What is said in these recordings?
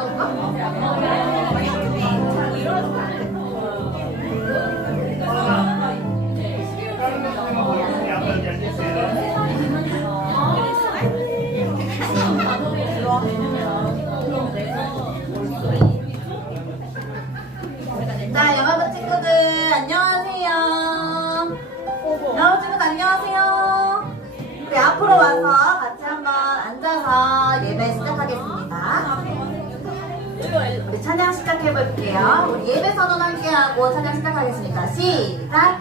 Có. 하고 촬영 시작하겠습니다. 시작!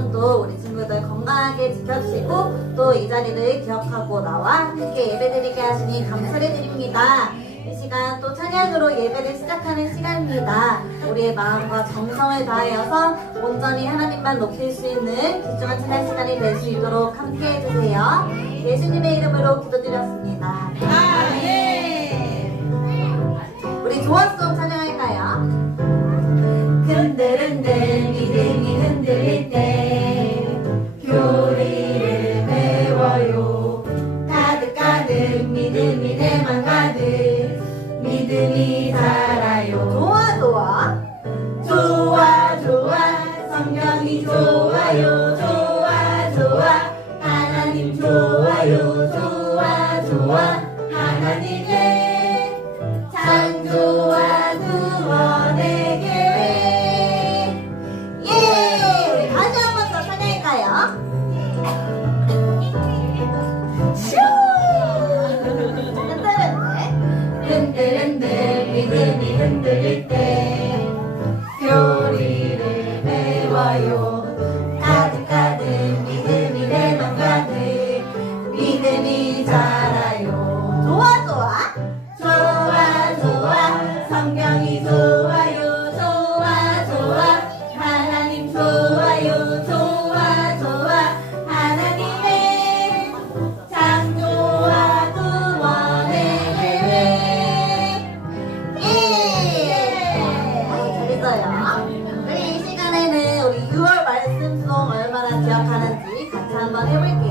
내년도 우리 친구들 건강하게 지켜주시고 또 이 자리를 기억하고 나와 함께 예배드리게 하시니 감사드립니다. 이 시간 또 찬양으로 예배를 시작하는 시간입니다. 우리의 마음과 정성을 다하여서 온전히 하나님만 높일 수 있는 귀중한 찬양 시간이 될 수 있도록 함께 해주세요. 예수님의 이름으로 기도드렸습니다. 아멘. 우리 조합성 찬양을 기억하는지 같이 한번 해볼게요.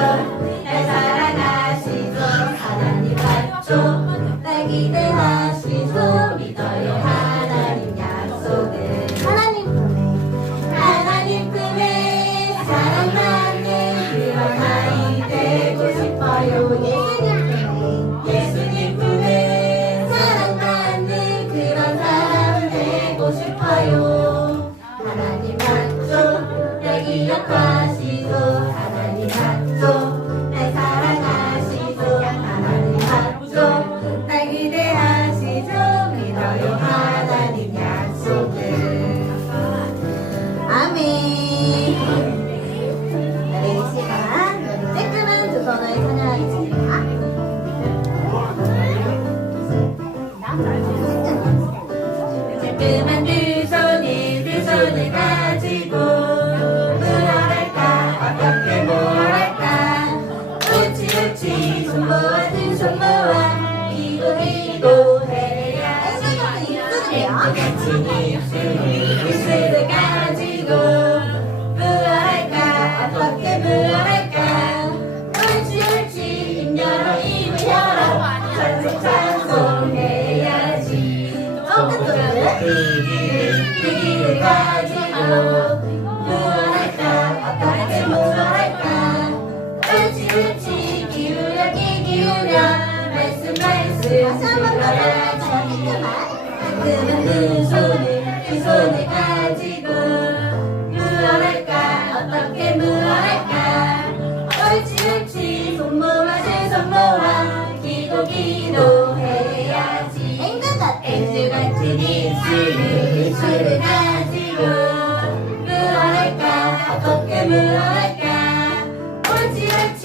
Yeah. 기도 기도해야지. 앵두 같은 같은 입술을 입술을 가지고 무엇할까? 어떻게 무엇할까? 옳지 옳지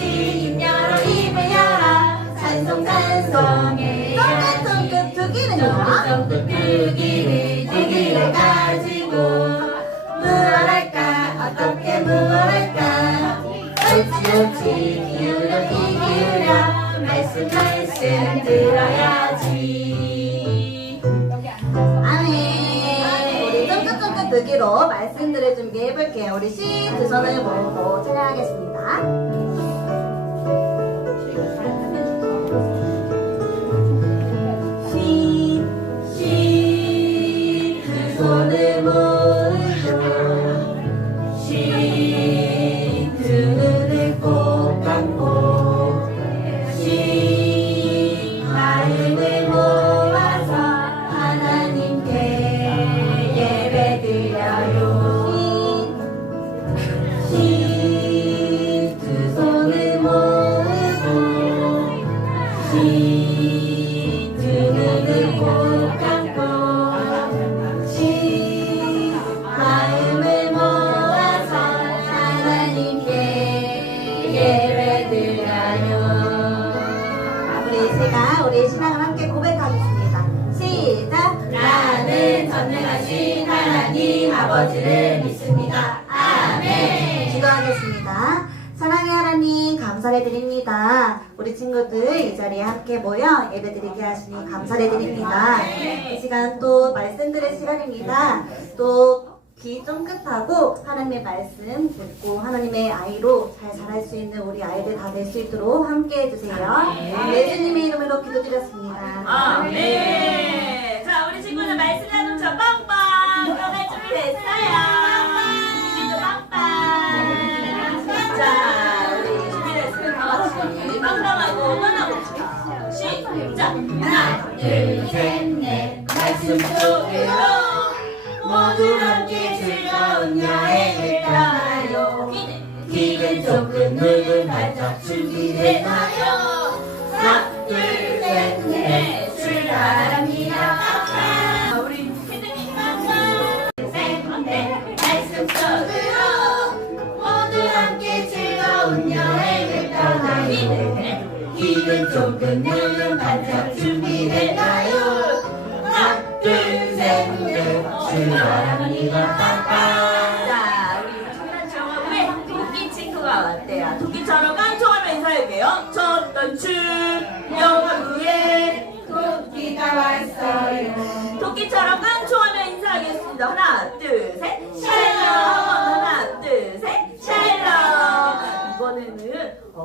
입 열어 입을 열어. 찬송 찬송해 똥긋똥긋 두 기는 똥긋똥긋 두 기를 두 기를 가지고 무엇할까 어떻게 무엇할까? 옳지 옳지 기울여 귀 기울여. 말씀 말씀 들어야지. 아멘 우리 쫑긋쫑긋 듣기로 말씀들을 준비해볼게요. 우리 시 두 손을 모으고 찬양하겠습니다 모여 예배드리게 하시니 감사를 드립니다. 이 시간 또 말씀 들을 시간입니다. 또 귀 쫑긋하고 하나님의 말씀 듣고 하나님의 아이로 잘 자랄 수 있는 우리 아이들 다 될 수 있도록 함께 해주세요. 예수님의 이름으로 기도드렸습니다. 아멘. 자, 우리 친구들 말씀 나눔 저 빵빵 들어갈 준비 됐어요. 시작. 하나, 둘, 셋, 넷. 말씀 속으로 모두 함께 즐거운 여행을 떠나요. 길은 좁은 눈을 반짝 준비됐나요? 하나, 둘, 셋, 넷, 출발합니다. 길은 좁은 눈은 반짝 준비됐나요? 하나, 둘, 셋, 넷, 출발합니다. 자, 우리 청란 정원에 토끼 친구가 왔대요. 토끼처럼 깡총하며 인사할게요. 첫 단추 영화부에 토끼가 왔어요. 토끼처럼 깡총하며 인사하겠습니다. 하나, 둘,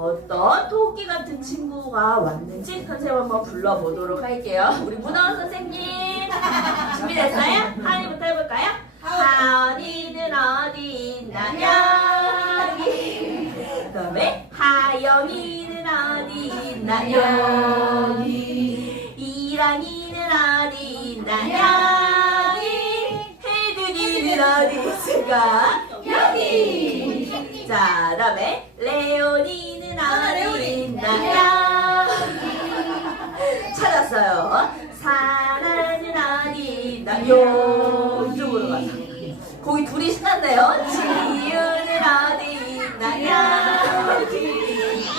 어떤 토끼 같은 친구가 왔는지 선생님 한번 불러보도록 할게요. 우리 문화 선생님 준비됐어요? 하은이부터 해볼까요? 하은이는 어디 있나요? 그다음에 하영이는 어디 있나요? 이랑이는 어디 있나요? 혜준이는 어디 있을까? 여기. 자, 그다음에 레오니는 있나요? 찾았어요. 사라는 어디 있나요? 이쪽으로 가자. 거기 둘이 신났네요. 지유는 어디 있나요?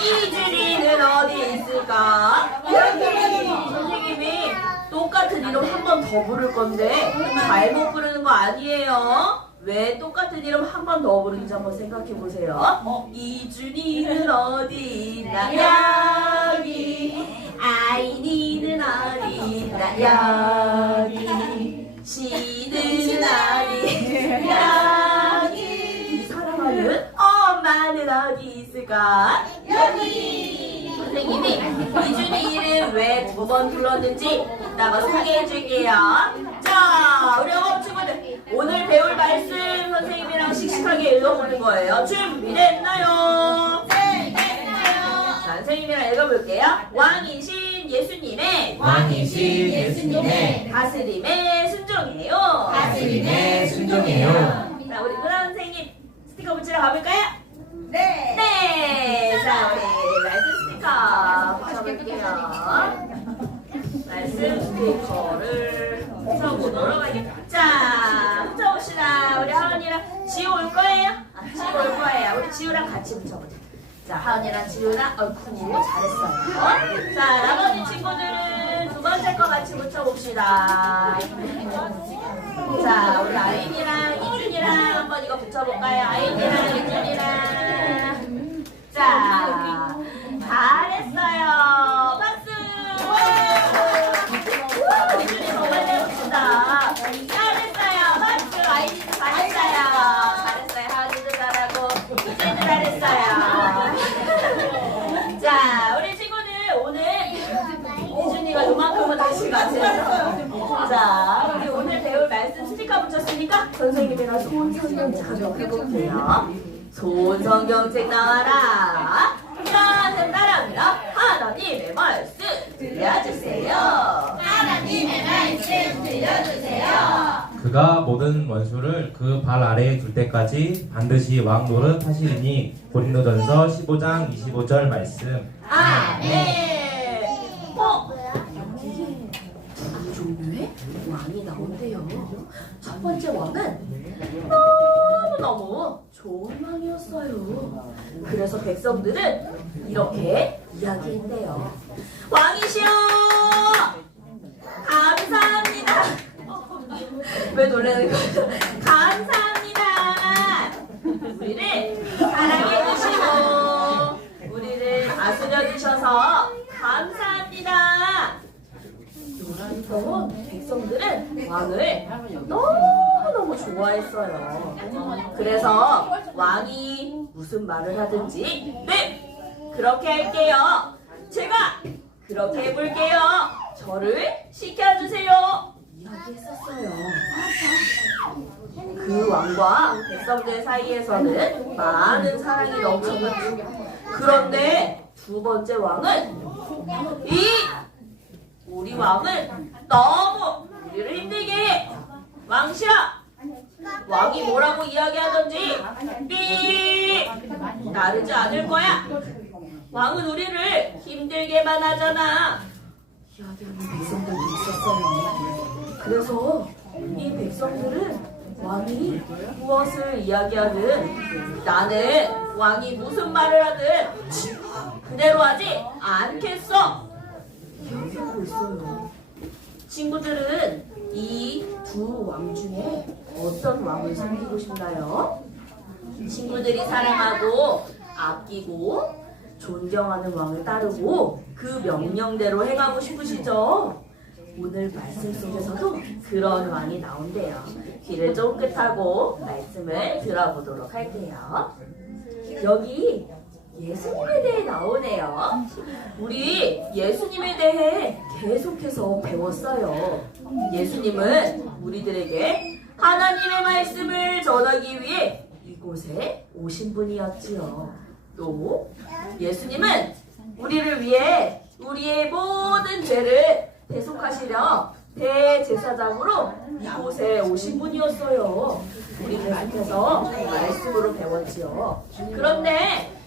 이준이는 어디 있을까? 선생님이 똑같은 이름 한 번 더 부를 건데 잘못 부르는 거 아니에요. 왜 똑같은 이름 한 번 더 부르는지 한번 생각해 보세요. 이준이는 어디 있나? 여기. 아이니는 어디 있나? 여기. 시는 어디 여기. 사랑하는 엄마는 어디 있을까? 여기. 선생님이 이준이 이름 왜 두 번 불렀는지 이따가 소개해 줄게요. 자 우리 친구들 오늘 배울 말씀 선생님이랑 씩씩하게 읽어보는 거예요. 준비됐나요? 네? 자, 선생님이랑 읽어볼게요. 왕이신 예수님의 왕이신 예수님의 다스림에 순종해요. 다스림에 순종해요. 자, 우리 문화 선생님 스티커 붙이러 가볼까요? 네. 네. 자, 우리 말씀 스티커 붙여볼게요. 말씀 스티커를 붙여보도록 하겠습니다. 자, 붙여봅시다. 우리 하은이랑 지우 올 거예요? 아, 지우 올 거예요. 우리 지우랑 같이 붙여보자. 자, 하은이랑 지우랑, 어이쿠, 잘했어요. 자, 나머지 친구들은 두 번째 거 같이 붙여봅시다. 자, 우리 아인이랑 이준이랑 한번 이거 붙여볼까요? 아인이랑 이준이랑. 자, 잘했어요. 자, 우리 오늘 배울 말씀 스티커 붙였으니까 선생님이랑 손 성경책 한번 해볼게요. 손 성경책 나와라. 나는 따라합니다. 하나님의 말씀 들려주세요. 하나님의 말씀 들려주세요. 그가 모든 원수를 그 발 아래에 둘 때까지 반드시 왕 노릇 하시리니 고린도전서 15장 25절 말씀. 아멘. 어? 여기 두 종류의 왕이 나온대요. 첫 번째 왕은 너무너무 좋은 왕이었어요. 그래서 백성들은 이렇게 이야기했대요. 왕이시여! 감사합니다. 왜 놀라는 거예요? 감사합니다. 우리를 사랑해 주시고 우리를 다스려 주셔서 감사합니다. 요란스러운 백성들은 왕을 너무너무 좋아했어요. 그래서 왕이 무슨 말을 하든지 네 그렇게 할게요. 제가 그렇게 해볼게요. 저를 시켜주세요. 이야기했었어요. 그 왕과 백성들 사이에서는 많은 사랑이 넘쳤죠. 그런데 두 번째 왕은 이 우리 왕은 너무 우리를 힘들게 해. 왕시여 왕이 뭐라고 이야기하던지 삐 나르지 않을 거야. 왕은 우리를 힘들게만 하잖아. 이야기하는 백성들도 있었어요. 그래서 이 백성들은 왕이 무엇을 이야기하든 나는 왕이 무슨 말을 하든 그대로 하지 않겠어. 친구들은 이 두 왕 중에 어떤 왕을 섬기고 싶나요? 친구들이 사랑하고 아끼고 존경하는 왕을 따르고 그 명령대로 행하고 싶으시죠? 오늘 말씀 속에서도 그런 왕이 나온대요. 귀를 쫑긋하고 말씀을 들어보도록 할게요. 여기 예수님에 대해 나오네요. 우리 예수님에 대해 계속해서 배웠어요. 예수님은 우리들에게 하나님의 말씀을 전하기 위해 이곳에 오신 분이었지요. 또 예수님은 우리를 위해 우리의 모든 죄를 대속하시려 대제사장으로 이곳에 오신 분이었어요. 우리 계속해서 말씀으로 배웠지요. 그런데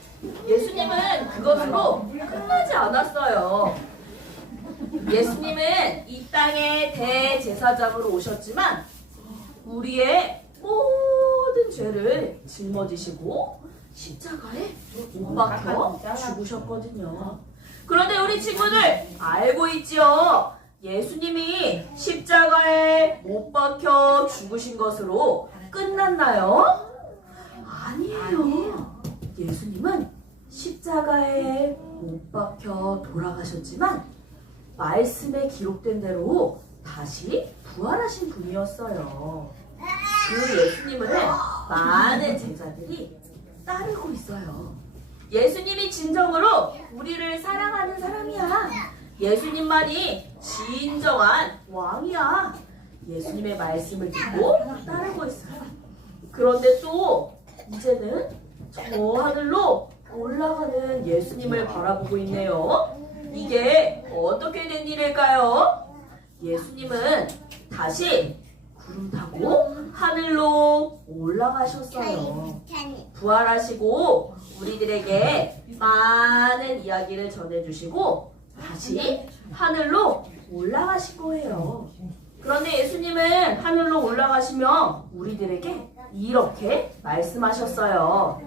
예수님은 그것으로 끝나지 않았어요. 예수님은 이 땅에 대제사장으로 오셨지만 우리의 모든 죄를 짊어지시고 십자가에 못 박혀 죽으셨거든요. 그런데 우리 친구들 알고 있지요? 예수님이 십자가에 못 박혀 죽으신 것으로 끝났나요? 아니에요. 예수님은 십자가에 못 박혀 돌아가셨지만 말씀에 기록된 대로 다시 부활하신 분이었어요. 그 예수님을 많은 제자들이 따르고 있어요. 예수님이 진정으로 우리를 사랑하는 사람이야. 예수님만이 진정한 왕이야. 예수님의 말씀을 듣고 따르고 있어요. 그런데 또 이제는 저 하늘로 올라가는 예수님을 바라보고 있네요. 이게 어떻게 된 일일까요? 예수님은 다시 구름 타고 하늘로 올라가셨어요. 부활하시고 우리들에게 많은 이야기를 전해주시고 다시 하늘로 올라가신 거예요. 그런데 예수님은 하늘로 올라가시며 우리들에게 이렇게 말씀하셨어요.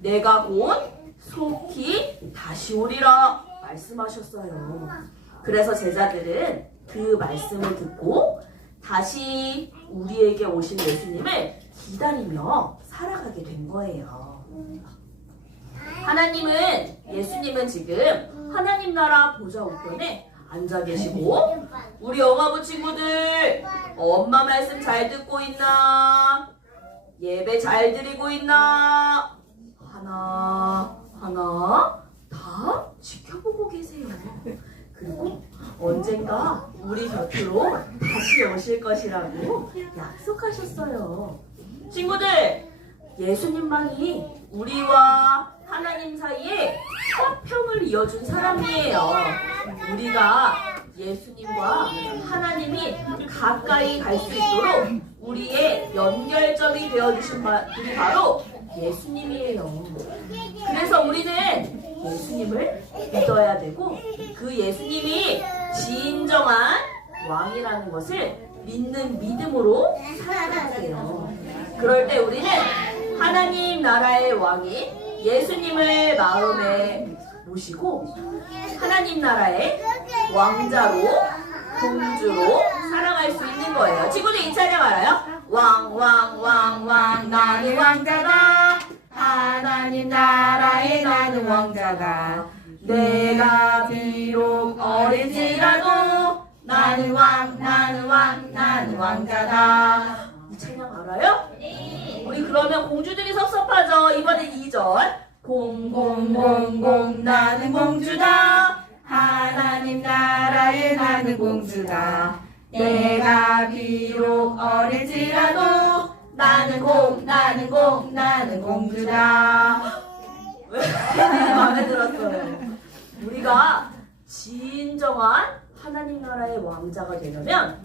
내가 곧 속히 다시 오리라 말씀하셨어요. 그래서 제자들은 그 말씀을 듣고 다시 우리에게 오신 예수님을 기다리며 살아가게 된 거예요. 하나님은 예수님은 지금 하나님 나라 보좌 우편에 앉아 계시고 우리 영화부 친구들 엄마 말씀 잘 듣고 있나? 예배 잘 드리고 있나? 하나 하나 다 지켜보고 계세요. 그리고 언젠가 우리 곁으로 다시 오실 것이라고 약속하셨어요. 친구들, 예수님만이 우리와 하나님 사이에 화평을 이어준 사람이에요. 우리가 예수님과 하나님이 가까이 갈 수 있도록 우리의 연결점이 되어주신 분이 바로 예수님이에요. 그래서 우리는 예수님을 믿어야 되고 그 예수님이 진정한 왕이라는 것을 믿는 믿음으로 살아가야 돼요. 그럴 때 우리는 하나님 나라의 왕인 예수님을 마음에 모시고 하나님 나라의 왕자로 거예요. 친구들 이 찬양 알아요? 왕왕왕왕 나는 왕자다. 하나님 나라의 나는 왕자다. 내가 비록 어린지라도 나는 왕 나는 왕 나는 왕자다. 이 찬양 알아요? 우리 그러면 공주들이 섭섭하죠? 이번엔 2절. 공공공공 나는 공주다. 하나님 나라의 나는 공주다 내가 비록 어릴지라도 나는 공 나는 공 나는 공주다 마음에 들었어요 우리가 진정한 하나님 나라의 왕자가 되려면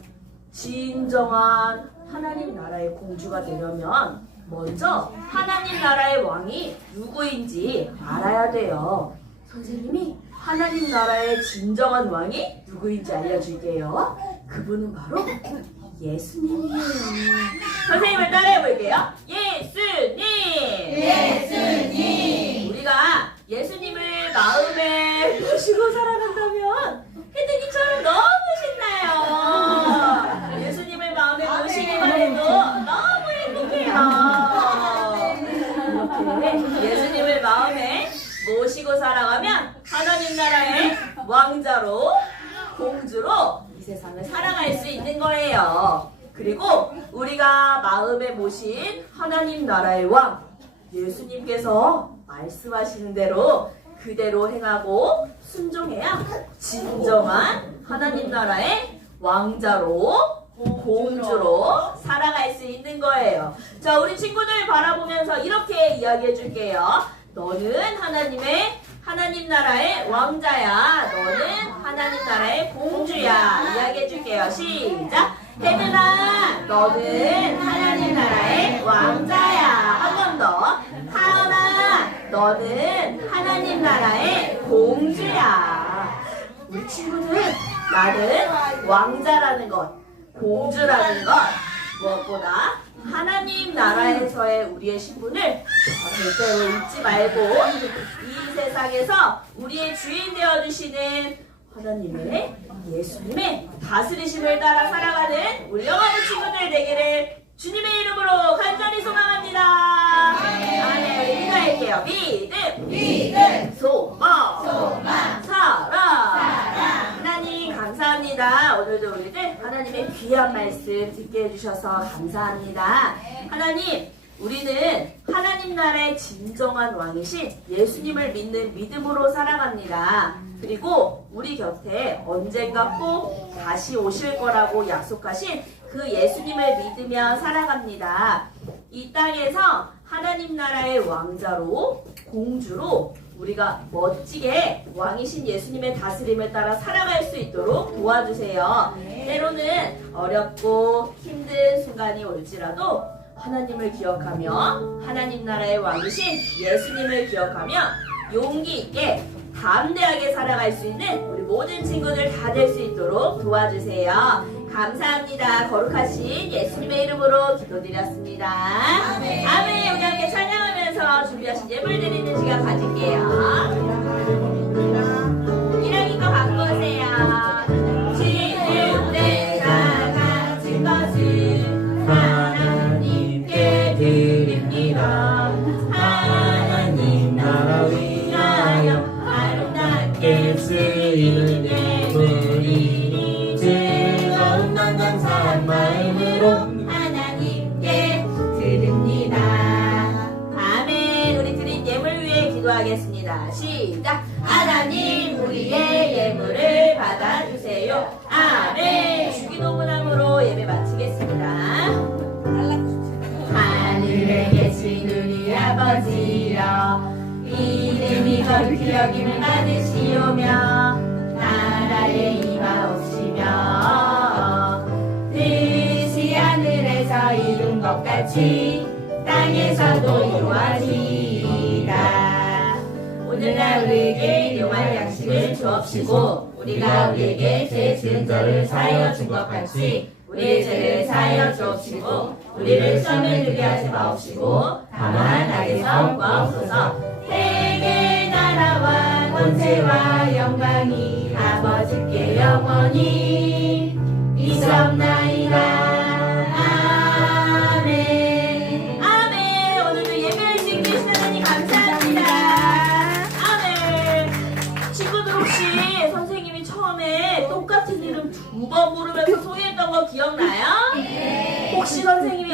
진정한 하나님 나라의 공주가 되려면 먼저 하나님 나라의 왕이 누구인지 알아야 돼요. 선생님이 하나님 나라의 진정한 왕이 누구인지 알려줄게요. 그분은 바로 예수님이에요. 선생님을 따라해 볼게요. 예수님! 예수님! 우리가 예수님을 마음에 모시고 살아간다면 혜택이처럼 너무 신나요. 예수님을 마음에 모시기만 해도 너무 행복해요. 예수님을 마음에 모시고 살아가면 하나님 나라의 왕자로 공주로 이 세상을 살아갈 수 있는 거예요. 그리고 우리가 마음에 모신 하나님 나라의 왕 예수님께서 말씀하시는 대로 그대로 행하고 순종해야 진정한 하나님 나라의 왕자로 공주로 살아갈 수 있는 거예요. 자, 우리 친구들 바라보면서 이렇게 이야기해 줄게요. 너는 하나님의 하나님 나라의 왕자야. 너는 하나님 나라의 공주야. 이야기해 줄게요. 시작. 혜준아, 너는 하나님 나라의 왕자야. 한 번 더. 하은아, 너는 하나님 나라의 공주야. 우리 친구들, 나는 왕자라는 것, 공주라는 것, 무엇보다 하나님 나라에서의 우리의 신분을 절대로 잊지 말고 이 세상에서 우리의 주인 되어 주시는 하나님의 예수님의 다스리심을 따라 살아가는 우리 영화부 친구들 되기를 주님의 이름으로 간절히 소망합니다. 아멘. 우리 인사할게요. 믿음, 믿음, 소망, 소망, 사랑, 하나님 감사합니다. 오늘도 우리들 하나님의 귀한 말씀 듣게 해주셔서 감사합니다. 하나님, 우리는 하나님 나라의 진정한 왕이신 예수님을 믿는 믿음으로 살아갑니다. 그리고 우리 곁에 언젠가 꼭 다시 오실 거라고 약속하신 그 예수님을 믿으며 살아갑니다. 이 땅에서 하나님 나라의 왕자로 공주로 우리가 멋지게 왕이신 예수님의 다스림을 따라 살아갈 수 있도록 도와주세요. 때로는 어렵고 힘든 순간이 올지라도 하나님을 기억하며 하나님 나라의 왕이신 예수님을 기억하며 용기 있게 담대하게 살아갈 수 있는 우리 모든 친구들 다 될 수 있도록 도와주세요. 감사합니다. 거룩하신 예수님의 이름으로 기도드렸습니다. 아멘. 아멘. 우리 함께 찬양하면서 준비하신 예물 드리는 시간 가질게요. 같이 땅에서도 이루어지이다 오늘날 우리에게 일용할 양식을 주옵시고 우리가 우리에게 죄 지은 자를 사하여 준 것 같이 우리의 죄를 사하여 주옵시고 우리를 시험에 들게 하지 마옵시고 다만 악에서 구하옵소서. 세계 나라와 권세와 영광이 아버지께 영원히 있옵나 부르면서 소개했던 거 기억나요? 혹시 선생님이